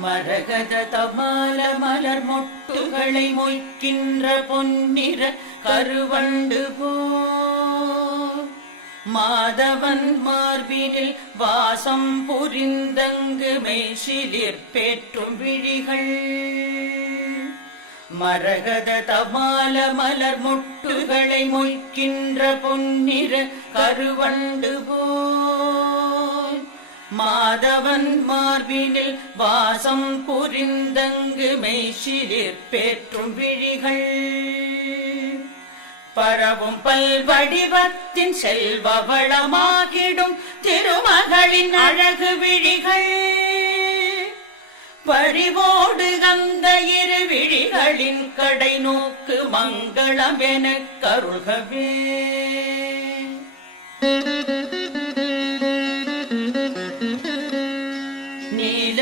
மரகத தமால மலர் மொட்டுகளை மொய்க்கின்ற பொன்னிற கருவண்டு போல் மாதவன் மார்பினில் வாசம் புரிந்தங்கு மெய்சிலிர் பேற்றும் விழிகள். மரகத தமால மலர் மொட்டுகளை மொய்க்கின்ற பொன்னிற கருவண்டு போல் மாதவன் மார்பினில் வாசம் புரிந்தங்கு மெய்சிலிர் பேற்றும் விழிகள். பரவும் பல்வடிவத்தின் செல்வ வளமாகிடும் திருமகளின் அழகு விழிகள். பறிவோடு அந்த இரு விழிகளின் கடை நோக்கு மங்களம் எனக் கருள்கவே.